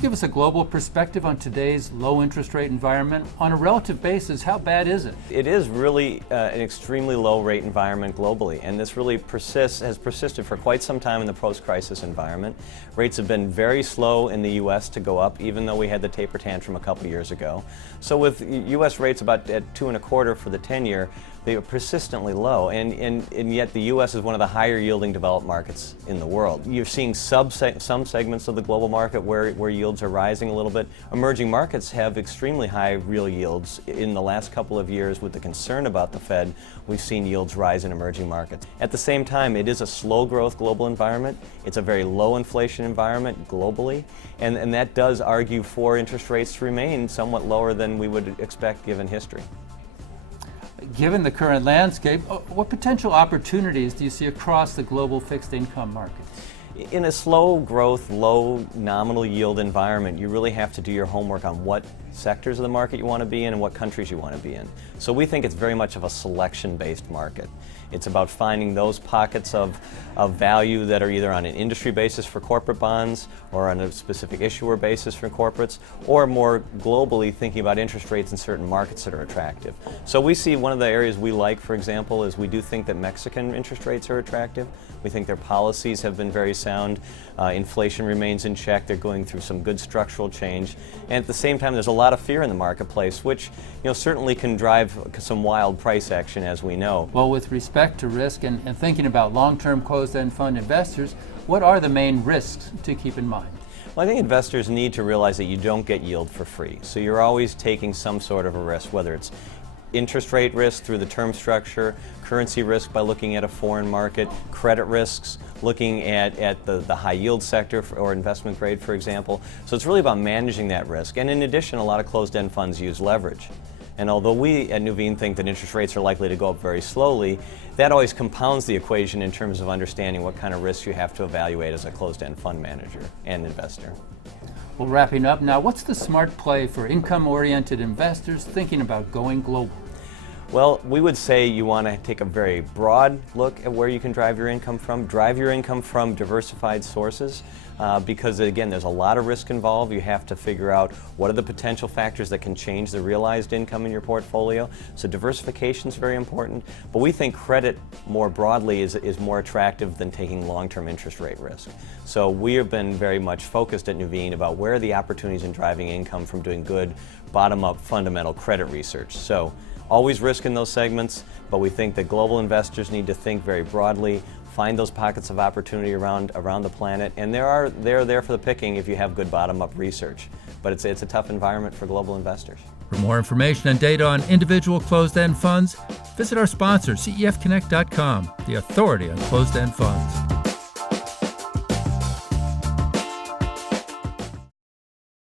give us a global perspective on today's low interest rate environment? On a relative basis, how bad is it? It is really an extremely low rate environment globally, and this really has persisted for quite some time in the post-crisis environment. Rates have been very slow in the U.S. to go up, even though we had the taper tantrum a couple years ago. So with U.S. rates about at 2.25 for the 10-year, they are persistently low, and yet the U.S. is one of the higher yielding developed markets in the world. You're seeing some segments of the global market where yields are rising a little bit. Emerging markets have extremely high real yields. In the last couple of years, with the concern about the Fed, we've seen yields rise in emerging markets. At the same time, it is a slow growth global environment. It's a very low inflation environment globally, and that does argue for interest rates to remain somewhat lower than we would expect given history. Given the current landscape, what potential opportunities do you see across the global fixed income market? In a slow growth, low nominal yield environment, you really have to do your homework on what sectors of the market you want to be in and what countries you want to be in. So we think it's very much of a selection-based market. It's about finding those pockets of value that are either on an industry basis for corporate bonds or on a specific issuer basis for corporates, or more globally thinking about interest rates in certain markets that are attractive. So we see one of the areas we like, for example, is we do think that Mexican interest rates are attractive. We think their policies have been very sound. Inflation remains in check. They're going through some good structural change. And at the same time, there's a lot of fear in the marketplace, which certainly can drive some wild price action, as we know. Well, with respect to risk and thinking about long-term closed-end fund investors, what are the main risks to keep in mind? Well, I think investors need to realize that you don't get yield for free. So you're always taking some sort of a risk, whether it's interest rate risk through the term structure, currency risk by looking at a foreign market, credit risks, looking at the high yield sector or investment grade, for example. So it's really about managing that risk. And in addition, a lot of closed-end funds use leverage. And although we at Nuveen think that interest rates are likely to go up very slowly, that always compounds the equation in terms of understanding what kind of risks you have to evaluate as a closed-end fund manager and investor. Well, wrapping up now, what's the smart play for income-oriented investors thinking about going global? Well, we would say you want to take a very broad look at where you can drive your income from. Drive your income from diversified sources because, again, there's a lot of risk involved. You have to figure out what are the potential factors that can change the realized income in your portfolio. So diversification is very important. But we think credit more broadly is more attractive than taking long-term interest rate risk. So we have been very much focused at Nuveen about where are the opportunities in driving income from doing good bottom-up fundamental credit research. So always risk in those segments, but we think that global investors need to think very broadly, find those pockets of opportunity around the planet, and they're there for the picking if you have good bottom-up research. But it's a tough environment for global investors. For more information and data on individual closed-end funds, visit our sponsor, cefconnect.com, the authority on closed-end funds.